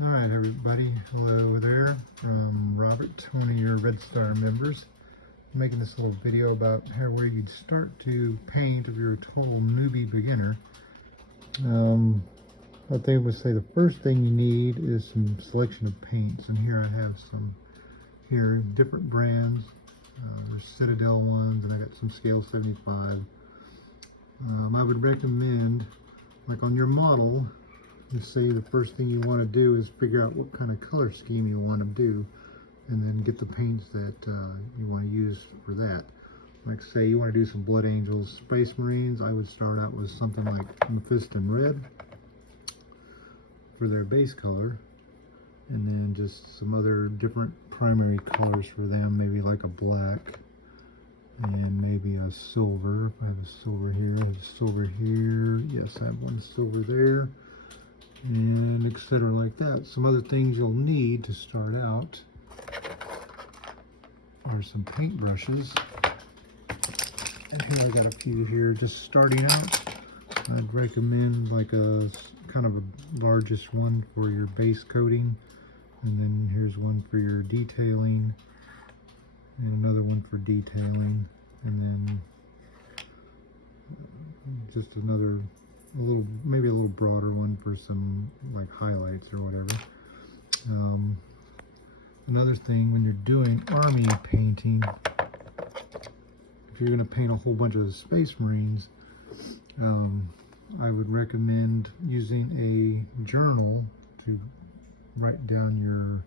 All right, everybody. Hello there from Robert, one of your Red Star members. I'm making this little video about where you'd start to paint if you're a total newbie beginner. I think I would say the first thing you need is some selection of paints, and here I have some different brands. There's Citadel ones, and I got some Scale 75. I would recommend, like on your model, you say the first thing you want to do is figure out what kind of color scheme you want to do, and then get the paints that you want to use for that. Like say you want to do some Blood Angels, Space Marines, I would start out with something like Mephiston Red for their base color, and then just some other different primary colors for them, maybe like a black and maybe a silver. If I have a silver here, I have a silver here, yes, I have one silver there, and etc. like that. Some other things you'll need to start out are some paint brushes, and here I got a few here. Just starting out, I'd recommend like a kind of a largest one for your base coating, and then here's one for your detailing, and another one for detailing, and then just maybe a little broader one for some like highlights or whatever. Another thing, when you're doing army painting, if you're going to paint a whole bunch of Space Marines, I would recommend using a journal to write down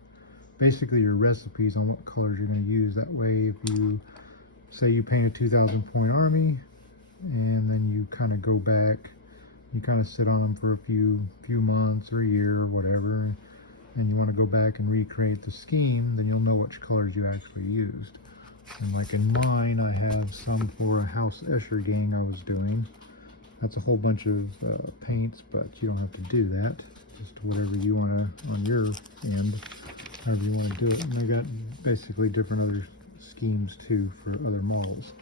basically your recipes on what colors you're going to use. That way, if you say you paint a 2,000 point army, and then you kind of go back, you kind of sit on them for a few months or a year or whatever, and you want to go back and recreate the scheme, then you'll know which colors you actually used. And like in mine, I have some for a House Escher gang I was doing. That's a whole bunch of paints, but you don't have to do that. Just whatever you want to on your end, however you want to do it. And I got basically different other schemes too for other models.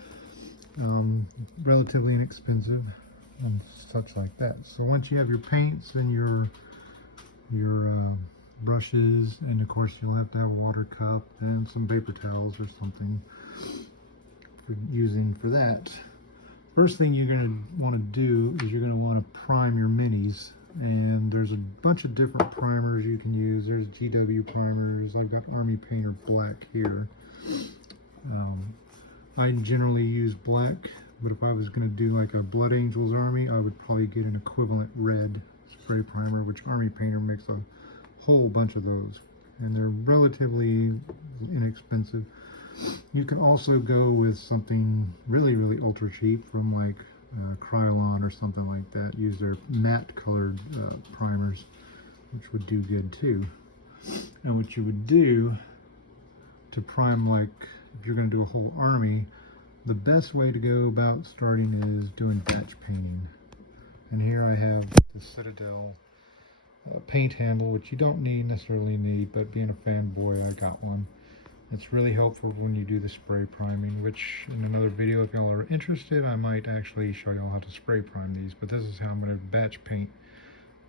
Relatively inexpensive and such like that. So once you have your paints and your brushes, and of course you'll have to have a water cup and some paper towels or something for using for that. First thing you're going to want to do is you're going to want to prime your minis, and there's a bunch of different primers you can use. There's GW primers. I've got Army Painter Black here. I generally use black, but if I was going to do like a Blood Angels army, I would probably get an equivalent red spray primer, which Army Painter makes a whole bunch of those, and they're relatively inexpensive. You can also go with something really ultra cheap from like Krylon or something like that. Use their matte colored primers, which would do good too. And what you would do to prime, like if you're going to do a whole army, the best way to go about starting is doing batch painting. And here I have the Citadel paint handle, which you don't necessarily need, but being a fanboy, I got one. It's really helpful when you do the spray priming, which in another video, if y'all are interested, I might actually show y'all how to spray prime these. But this is how I'm going to batch paint.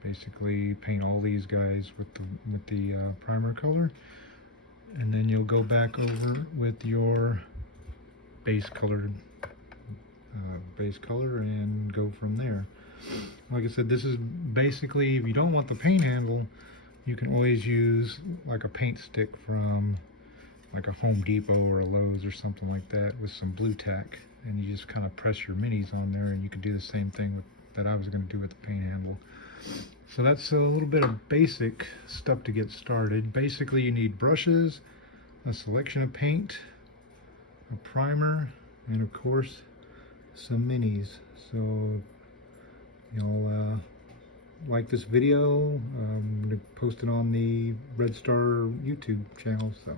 Basically paint all these guys with the primer color, and then you'll go back over with your base color and go from there. Like I said, this is basically, if you don't want the paint handle, you can always use like a paint stick from like a Home Depot or a Lowe's or something like that with some blue tack, and you just kind of press your minis on there, and you can do the same thing that I was going to do with the paint handle. So that's a little bit of basic stuff to get started. Basically, you need brushes, a selection of paint, a primer, and of course some minis. So y'all like this video, I'm going to post it on the Red Star YouTube channel. So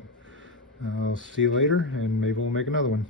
I'll see you later, and maybe we'll make another one.